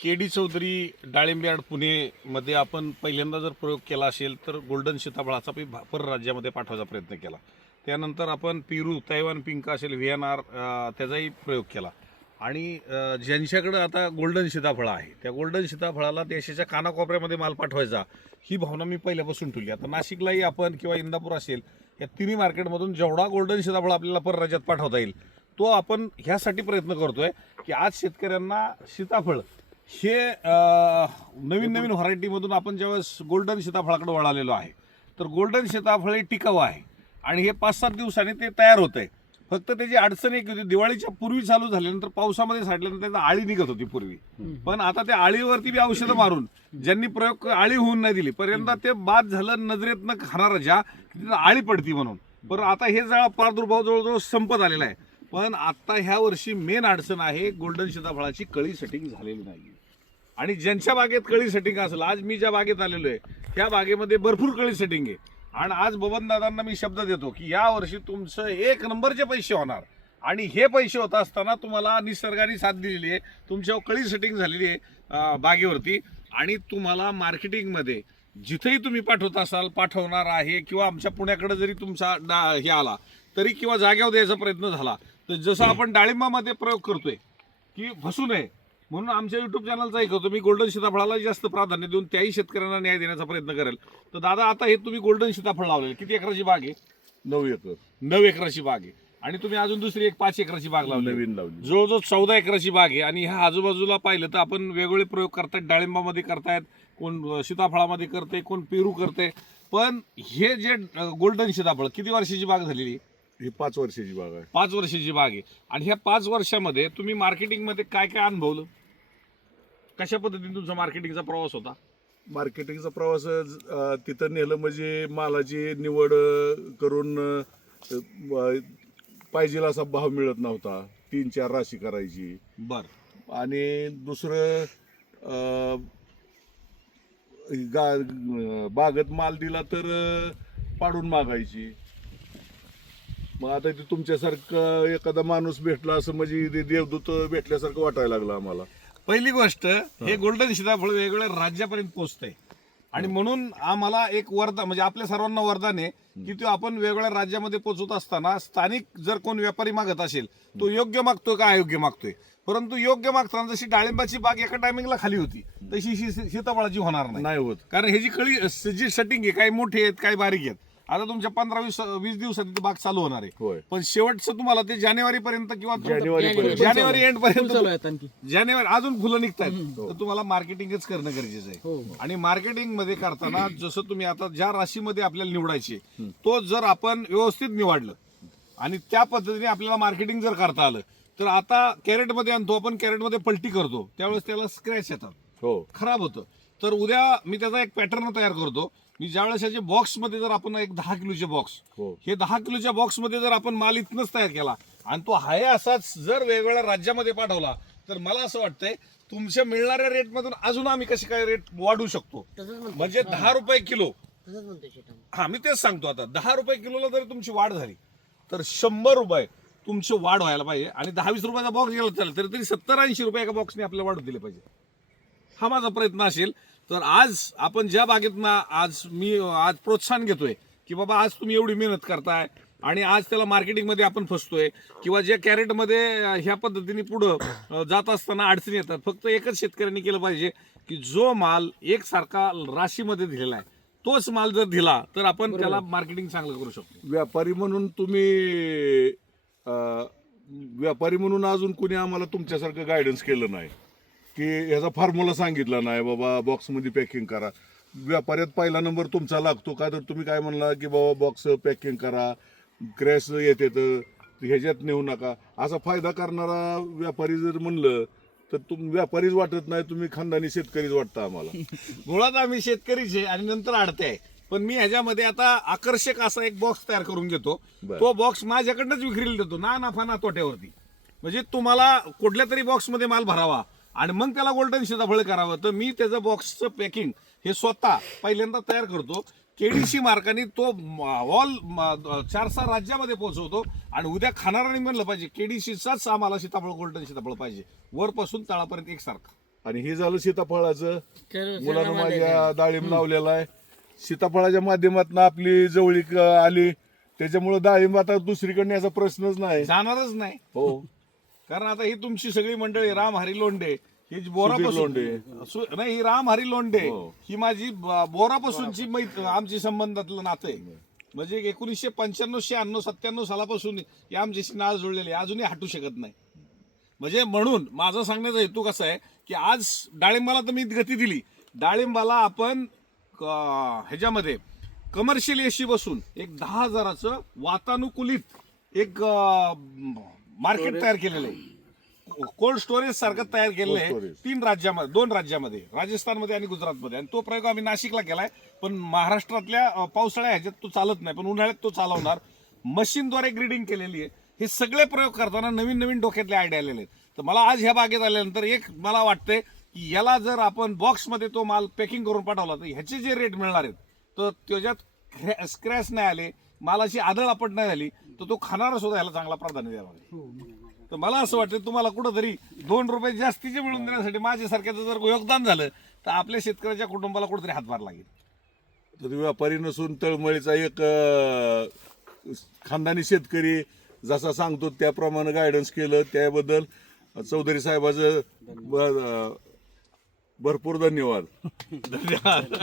KD. Chaudhari डाळिंब yard पुणेमध्ये आपण पहिल्यांदा जर प्रयोग केला असेल तर गोल्डन सीताफळाचा परराज्यामध्ये पाठवायचा प्रयत्न केला. त्यानंतर आपण पेरू, तैवान पिंक असेल, व्हीएनआर त्याचाही प्रयोग केला. आणि ज्यांच्याकडं आता गोल्डन सीताफळ आहे त्या गोल्डन सीताफळाला देशाच्या कानाकोपऱ्यामध्ये माल पाठवायचा ही भावना मी पहिल्यापासून ठेवली. आता नाशिकलाही आपण किंवा इंदापूर असेल या तिन्ही मार्केटमधून जेवढा गोल्डन सीताफळ आपल्याला परराज्यात पाठवता येईल तो आपण ह्यासाठी प्रयत्न करतोय की आज शेतकऱ्यांना सीताफळ हे नवीन नवीन व्हरायटीमधून आपण ज्यावेळेस गोल्डन सीताफळाकडे वळालेलो आहे तर गोल्डन सीताफळ हे टिकाऊ आहे आणि हे 5-7 दिवसांनी ते तयार होत आहे. फक्त त्याची अडचण एक होती, दिवाळीच्या पूर्वी चालू झाल्यानंतर पावसामध्ये साठल्यानंतर त्याचा आळी निघत होती पूर्वी. पण आता त्या आळीवरती बी औषधं मारून ज्यांनी प्रयोग आळी होऊन नाही दिली पर्यंत ते बाद झालं नजरेतनं खाणार ज्या तिथं आळी पडती म्हणून. पण आता हे जरा प्रादुर्भाव जवळजवळ संपत आलेला आहे. पण आता ह्या वर्षी मेन अडचण आहे गोल्डन सीताफळाची कळी सेटिंग झालेली नाही. आणि ज्यांच्या बागेत कळी सेटिंग असेल, आज मी ज्या बागेत आलेलो आहे त्या बागेमध्ये भरपूर कळी सेटिंग आहे. आणि आज बबन दादांना मी शब्द देतो की या वर्षी तुमचं 1 नंबरचे पैसे होणार. आणि हे पैसे होत असताना तुम्हाला निसर्गाने साथ दिलेली आहे, तुमच्या कळी सेटिंग झालेली आहे बागेवरती. आणि तुम्हाला मार्केटिंगमध्ये जिथेही तुम्ही पाठवत असाल, पाठवणार आहे किंवा आमच्या पुण्याकडे जरी तुमचा हे आला तरी किंवा जाग्यावर द्यायचा प्रयत्न झाला तर जसं आपण डाळिंबामध्ये प्रयोग करतोय की फसू नये म्हणून आमच्या युट्यूब चॅनलचा एक होतो, मी गोल्डन सीताफळाला जास्त प्राधान्य देऊन त्याही शेतकऱ्यांना न्याय देण्याचा प्रयत्न करेल. तर दादा आता हे तुम्ही गोल्डन सीताफळ लावलेलं किती एकराची बाग आहे? 9 एकर 9 एकराची बाग आहे. आणि तुम्ही अजून दुसरी एक 5 एकराची बाग लावली, नवीन लावली. जवळजवळ 14 एकराची बाग आहे. आणि ह्या आजूबाजूला पाहिलं तर आपण वेगवेगळे प्रयोग करतायत, डाळिंबामध्ये करतायत, कोण सीताफळामध्ये करते, कोण पेरू करते. पण हे जे गोल्डन सीताफळ किती वर्षाची बाग झालेली? ही 5 वर्षाची बाग आहे. 5 वर्षाची बाग आहे. आणि ह्या 5 वर्षामध्ये तुम्ही मार्केटिंगमध्ये काय काय अनुभवलं? कशा पद्धतीने तुमचा मार्केटिंगचा प्रवास होता? मार्केटिंगचा प्रवास तिथं नेलं म्हणजे मालाची निवड करून पाहिजे असा भाव मिळत नव्हता. 3-4 राशी करायची. बर. आणि दुसरं बागत माल दिला तर पाडून मागायची. मग आता ते तुमच्यासारखं एखादा माणूस भेटला असं म्हणजे ते देवदूत भेटल्यासारखं वाटायला लागलं आम्हाला. पहिली गोष्ट, हे गोल्डन सीताफळ वेगवेगळ्या राज्यापर्यंत पोहोचतंय. आणि म्हणून आम्हाला एक वरदान म्हणजे आपल्या सर्वांना वरदान आहे की तो आपण वेगवेगळ्या राज्यामध्ये पोहोचत असताना स्थानिक जर कोण व्यापारी मागत असेल तो योग्य मागतोय का अयोग्य मागतोय. परंतु योग्य मागताना जशी डाळिंबाची बाग एका टायमिंगला खाली होती तशी सीताफळाची होणार नाही होत. कारण ह्याची कळी जी सेटिंग आहे, काही मोठे आहेत काही बारीक आहेत. आता तुमच्या 15-20 दिवसात ती बाग चालू होणार आहे. होय. पण शेवटचं तुम्हाला ते जानेवारी पर्यंत किंवा जानेवारी एंड पर्यंत, जानेवारी अजून फुलं निघतात तर तुम्हाला मार्केटिंगच करणं गरजेचं आहे. आणि मार्केटिंग मध्ये करताना जसं तुम्ही आता ज्या राशीमध्ये आपल्याला निवडायचे तो जर आपण व्यवस्थित निवडलं आणि त्या पद्धतीने आपल्याला मार्केटिंग जर करता आलं तर आता कॅरेटमध्ये आणतो आपण, कॅरेटमध्ये पलटी करतो त्यावेळेस त्याला स्क्रॅच येतात, खराब होतं. तर उद्या मी त्याचा एक पॅटर्न तयार करतो. मी ज्यावेळेस याचे बॉक्समध्ये जर आपण एक 10 किलोचे बॉक्स, हे 10 किलोच्या बॉक्समध्ये जर आपण माल इथनच तयार केला आणि तो आहे असाच जर वेगवेगळ्या राज्यामध्ये पाठवला तर मला असं वाटतंय तुमच्या मिळणाऱ्या रेटमधून अजून आम्ही कसे काय रेट वाढवू शकतो. म्हणजे 10 रुपये किलो, हा मी तेच सांगतो. आता 10 रुपये किलोला जर तुमची वाढ झाली तर 100 रुपये तुमची वाढ व्हायला पाहिजे. आणि 10-20 रुपयाचा बॉक्स गेला चालेल तरी 70-80 रुपये एका बॉक्सने आपल्याला वाढवून दिले पाहिजे. हा माझा प्रयत्न असेल. तर आज आपण ज्या बागेतनं आज प्रोत्साहन घेतोय की बाबा आज तुम्ही एवढी मेहनत करताय आणि आज त्याला मार्केटिंगमध्ये आपण फसतोय किंवा ज्या कॅरेटमध्ये ह्या पद्धतीने पुढं जात असताना अडचणी येतात, फक्त एकच शेतकऱ्यांनी केलं पाहिजे की जो माल एकसारखा राशीमध्ये दिलेला आहे तोच माल जर दिला तर आपण त्याला मार्केटिंग चांगलं करू शकतो. व्यापारी म्हणून तुम्ही व्यापारी म्हणून अजून कुणी आम्हाला तुमच्यासारखं गायडन्स केलं नाही की याचा फॉर्म्युला सांगितला नाही बाबा बॉक्समध्ये पॅकिंग करा. व्यापाऱ्यात पहिला नंबर तुमचा लागतो का तर तुम्ही काय म्हणला की बाबा बॉक्स पॅकिंग करा, क्रॅश येते तर ह्याच्यात नेऊ नका. असा फायदा करणारा व्यापारी जर म्हणलं तर व्यापारीच वाटत नाही, तुम्ही खानदानी शेतकरीच वाटता आम्हाला. मुळात आम्ही शेतकरीच आहे आणि नंतर आडते आहे. पण मी ह्याच्यामध्ये आता आकर्षक असा एक बॉक्स तयार करून घेतो. तो बॉक्स माझ्याकडनंच विक्रीला देतो ना नफा ना तोट्यावरती. म्हणजे तुम्हाला कुठल्या तरी बॉक्समध्ये माल भरावा आणि मग त्याला गोल्डन सीताफळ करावं तर मी त्याचं बॉक्सचं पॅकिंग हे स्वतः पहिल्यांदा तयार करतो. के.डी.सी. मार्काने तो ऑल 4-6 राज्यामध्ये पोहोचवतो. आणि उद्या खाणाऱ्यांनी म्हणलं पाहिजे के.डी.सी.चाच आम्हाला सीताफळ गोल्डन सीताफळ पाहिजे, वरपासून तळापर्यंत एकसारखा. आणि हे झालं सीताफळाचं. तर मुलानं माझ्या डाळिंब लावलेला आहे. सीताफळाच्या माध्यमातून आपली जवळीक आली, त्याच्यामुळे डाळिंब आता दुसरीकडे याचा प्रश्नच नाही. जाणारच नाही, हो, कारण आता ही तुमची सगळी मंडळी राम हरी लोंढे ही जी बोरापासून लोंढे. नाही, ही राम हरी लोंढे हो. ही माझी बोरापासूनची आमची संबंधातलं नातं आहे. म्हणजे 1995, 96, 97 सालापासून ही आमच्याशी नाळ जुळलेली आहे, अजूनही हटू शकत नाही. म्हणजे म्हणून माझा सांगण्याचा हेतू कसा आहे की आज डाळिंबाला तर मी गती दिली. डाळिंबाला आपण ह्याच्यामध्ये कमर्शियल एसी बसून एक 10,000चं वातानुकूलित एक मार्केट तयार केलेलं आहे. कोल्ड स्टोरेज सारखं तयार केलेलं आहे. Cold storage. 2 राज्यामध्ये, राजस्थानमध्ये आणि गुजरातमध्ये. आणि तो प्रयोग आम्ही नाशिकला केलाय, पण महाराष्ट्रातल्या पावसाळ्या ह्याच्यात तो चालत नाही, पण उन्हाळ्यात तो चालवणार. मशीनद्वारे ग्रीडिंग केलेली आहे. हे सगळे प्रयोग करताना नवीन नवीन डोक्यातले आयडिया आलेले आहेत. तर मला आज ह्या बागेत आल्यानंतर एक मला वाटतंय की याला जर आपण बॉक्समध्ये तो माल पॅकिंग करून पाठवला तर ह्याचे जे रेट मिळणार आहेत तर त्याच्यात स्क्रॅच नाही आले, मालाची आदळ आपट नाही झाली, तर तो खाणारा सुद्धा ह्याला चांगला प्राधान्य द्यावा लागेल. तर मला असं वाटतं तुम्हाला कुठंतरी 2 रुपये जास्तीचे मिळून देण्यासाठी माझ्यासारख्याचं जर योगदान झालं तर आपल्या शेतकऱ्याच्या कुटुंबाला कुठेतरी हातभार लागेल. तर व्यापारी नसून तळमळीचा एक खानदानी शेतकरी जसा सांगतो त्याप्रमाणे गायडन्स केलं, त्याबद्दल चौधरी साहेबाचं भरपूर धन्यवाद. धन्यवाद.